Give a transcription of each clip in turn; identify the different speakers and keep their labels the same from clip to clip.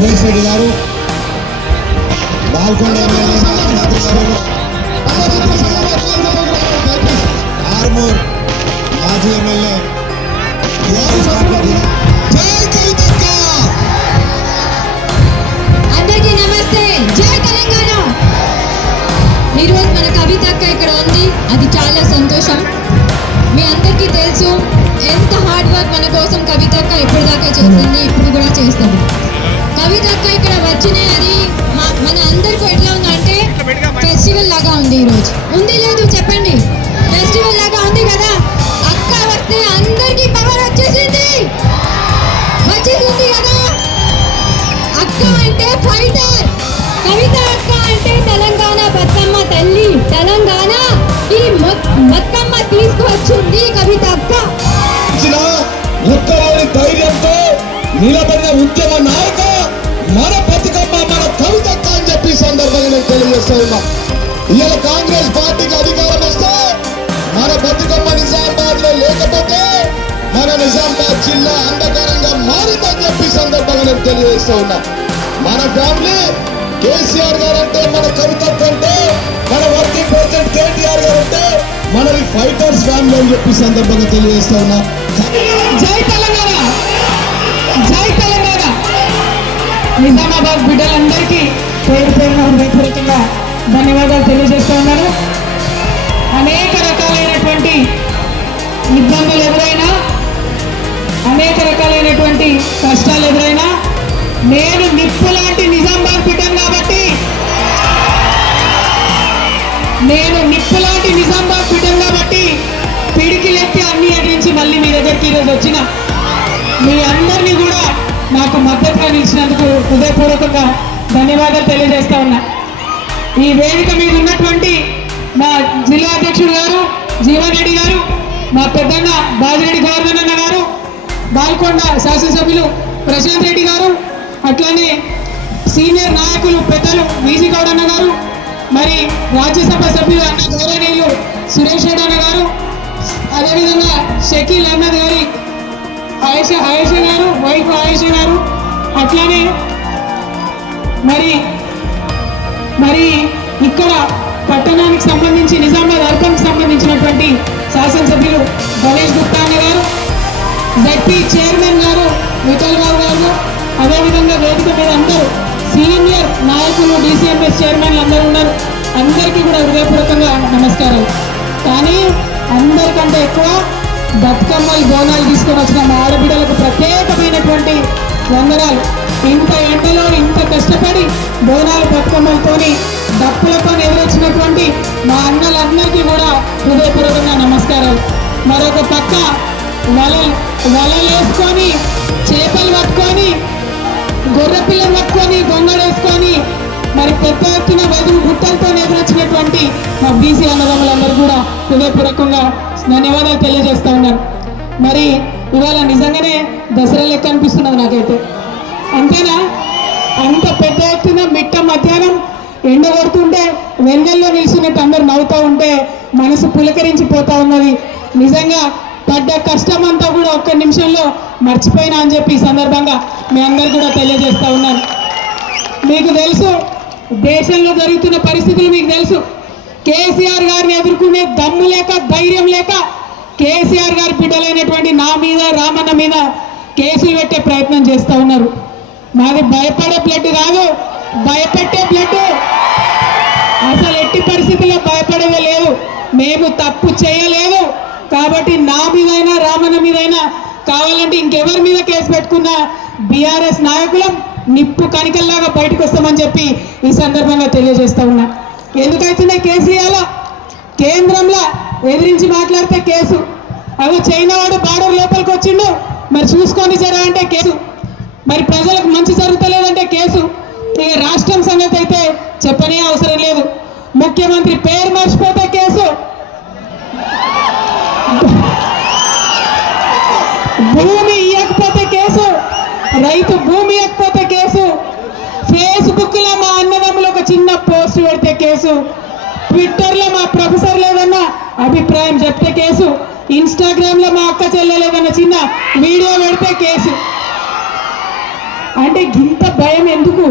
Speaker 1: సురేష్ రెడ్డి గారు. బాల్కొండ ఆర్మూర్ మాజీ ఎమ్మెల్యే
Speaker 2: అందరికీ నమస్తే. జై తెలంగాణ. ఈరోజు మన కవితక్క ఇక్కడ ఉంది. అది చాలా సంతోషం. మీ అందరికీ తెలుసు ఎంత హార్డ్ వర్క్ మన కోసం కవితక్క ఎప్పటిదాకా చేసింది ఇప్పుడు కూడా చేస్తుంది
Speaker 3: నేను ఇవాళ కాంగ్రెస్ పార్టీకి అధికారం వస్తే మన బతుకమ్మ నిజామాబాద్లో లేకపోతే మన నిజామాబాద్ జిల్లా అంధకారంగా మారిందని చెప్పి సందర్భంగా నేను తెలియజేస్తా ఉన్నా. మన ఫ్యామిలీ కేసీఆర్ గారు అంటే మన కవితక్క అంటే మన వర్కింగ్ ప్రెసిడెంట్ కేటీఆర్ గారు అంటే మనది ఫైటర్స్ ఫ్యామిలీ అని చెప్పి సందర్భంగా తెలియజేస్తా ఉన్నా.
Speaker 4: జై తెలంగాణ! జై తెలంగాణ! నిజామాబాద్ బిడ్డలందరికీ పేరు పేరున హృదయపూర్వకంగా ధన్యవాదాలు తెలియజేస్తూ ఉన్నాను. అనేక రకాలైనటువంటి ఇబ్బందులు ఎదురైనా అనేక రకాలైనటువంటి కష్టాలు ఎదురైనా నేను నిప్పు లాంటి నిజాంబాద్ బిడ్డను కాబట్టి నేను నిప్పు లాంటి నిజాంబాద్ బిడ్డను కాబట్టి పిడికిలెత్తి అన్ని అడిగించి మళ్ళీ మీ దగ్గరికి ఈరోజు వచ్చిన మీ అందరినీ కూడా నాకు మద్దతుగా నిలిచినందుకు హృదయపూర్వకంగా ధన్యవాదాలు తెలియజేస్తా ఉన్నా. ఈ వేదిక మీద ఉన్నటువంటి మా జిల్లా అధ్యక్షుడు గారు జీవన్ రెడ్డి గారు మా పెద్దన్న బాజిరెడ్డి గోవర్ధన్ గారు బాల్కొండ శాసనసభ్యులు ప్రశాంత్ రెడ్డి గారు అట్లానే సీనియర్ నాయకులు పెద్దలు వీజీ గౌడ్ అన్న గారు మరి రాజ్యసభ సభ్యులు అన్న గౌరవనీయులు సురేష్ రెడ్డి అన్న గారు అదేవిధంగా షకీల్ అహ్మద్ గారి ఆయేష ఆయేష గారు వైఫ్ ఆయేష గారు అట్లానే మరి మరి ఇక్కడ పట్టణానికి సంబంధించి నిజామాబాద్ అర్బన్కి సంబంధించినటువంటి శాసనసభ్యులు గణేష్ గుప్తా అన్న గారు జడ్పీ చైర్మన్ గారు విఠల్ రావు గారు అదేవిధంగా వేదిక మీద అందరూ సీనియర్ నాయకులు డీసీఎంఎస్ చైర్మన్లు అందరూ ఉన్నారు. అందరికీ కూడా హృదయపూర్వకంగా నమస్కారాలు. కానీ అందరికంటే ఎక్కువ బతుకమ్మలు బోనాలు తీసుకొని వచ్చిన మా ఆడబిడ్డలకు ప్రత్యేకమైనటువంటి వందనాలు. ఇంత ఎండలో ఇంత కష్టపడి బోనాలు బతుకమ్మలతోని డప్పులతో ఎదురొచ్చినటువంటి మా అన్నలందరికీ కూడా హృదయపూర్వకంగా నమస్కారాలు. మరొక పక్క వల వలలేసుకొని చేపలు పట్టుకొని గొర్రె పిల్లలు పట్టుకొని దొంగలేసుకొని మరి పెద్ద ఎత్తున వెదురు గుట్టలతో ఎదురొచ్చినటువంటి మా బీసీ అన్నదమ్ములందరూ కూడా హృదయపూర్వకంగా ధన్యవాదాలు తెలియజేస్తా ఉన్నారు మరి ఇవాళ నిజంగానే దసరా లెక్క అనిపిస్తున్నది నాకైతే. అంతేనా? అంత పెద్ద ఎత్తున మిట్ట మధ్యాహ్నం ఎండ కొడుతుంటే వెంగల్లో నిలిచినట్టు అందరు నవ్వుతూ ఉంటే మనసు పులకరించిపోతూ ఉన్నది. నిజంగా పడ్డ కష్టం అంతా కూడా ఒక్క నిమిషంలో మర్చిపోయినా అని చెప్పి ఈ సందర్భంగా మీ అందరు కూడా తెలియజేస్తూ ఉన్నాను. మీకు తెలుసు దేశంలో జరుగుతున్న పరిస్థితులు మీకు తెలుసు. కేసీఆర్ గారిని ఎదుర్కొనే దమ్ము లేక ధైర్యం లేక కేసీఆర్ గారి బిడ్డలైనటువంటి నా మీద రామన్న మీద కేసులు పెట్టే ప్రయత్నం చేస్తూ ఉన్నారు. మాది భయపడే బ్లడ్ కాదు భయపెట్టే బ్లడ్ అసలు ఎట్టి పరిస్థితుల్లో భయపడేదే లేదు మేము తప్పు చేయలేదు. కాబట్టి నా మీదైనా రామన్న మీదైనా కావాలంటే ఇంకెవరి మీద కేసు పెట్టుకున్న బీఆర్ఎస్ నాయకులం నిప్పు కనికల్లాగా బయటకు వస్తామని చెప్పి ఈ సందర్భంగా తెలియజేస్తా ఉన్నా. ఎందుకైతుందే కేసు ఇవ్వాలా కేంద్రంలో ఎదిరించి మాట్లాడితే కేసు. అవి చైనా వాడు బార్డర్ లోపలికి వచ్చిండు. మరి చూసుకొని జరా అంటే కేసు. మరి ప్రజలకు మంచి జరుగుతలేదంటే కేసు. ఇక రాష్ట్రం సంగతి అయితే చెప్పనే అవసరం లేదు. ముఖ్యమంత్రి పేరు మర్చిపోతే కేసు. భూమి ఇవ్వకపోతే కేసు. రైతు భూమి ఇవ్వకపోతే కేసు. ఫేస్బుక్లో మా అన్నదమ్ములు ఒక చిన్న పోస్ట్ పెడితే కేసు. ట్విట్టర్లో మా ప్రొఫెసర్లు ఏదన్నా అభిప్రాయం చెప్తే కేసు. ఇన్స్టాగ్రామ్లో మా అక్క చెల్లెలేదన్న చిన్న వీడియో పెడితే కేసు. అంటే గింత భయం ఎందుకు?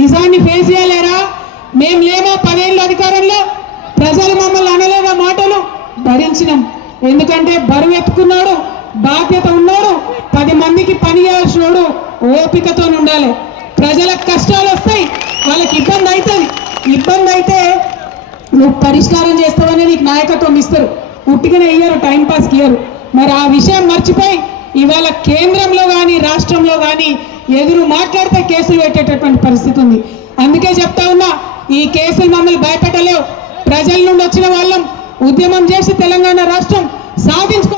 Speaker 4: నిజాన్ని ఫేస్ చేయలేరా? మేము లేమా పదేళ్ళ అధికారంలో ప్రజలు మమ్మల్ని అనలేదా మాటలు భరించినాం. ఎందుకంటే బరువు ఎత్తుకున్నాడు బాధ్యత ఉన్నాడు పది మందికి పని చేయాల్సినోడు ఓపికతో ఉండాలి. ప్రజలకు కష్టాలు వస్తాయి వాళ్ళకి ఇబ్బంది అవుతుంది ఇబ్బంది అయితే నువ్వు పరిష్కారం చేస్తావనే నీకు నాయకత్వం ఇస్తారు. ఉట్టిగానే ఇయ్యరు టైంపాస్కి ఇయ్యరు. మరి ఆ విషయం మర్చిపోయి ఇవాళ కేంద్రంలో కానీ రాష్ట్రంలో కానీ ఎదురు మాట్లాడితే కేసులు పెట్టేటటువంటి పరిస్థితి ఉంది. అందుకే చెప్తా ఉన్నా ఈ కేసులు మమ్మల్ని భయపెట్టలేవు. ప్రజల నుండి వచ్చిన వాళ్ళం ఉద్యమం చేసి తెలంగాణ రాష్ట్రం సాధించుకో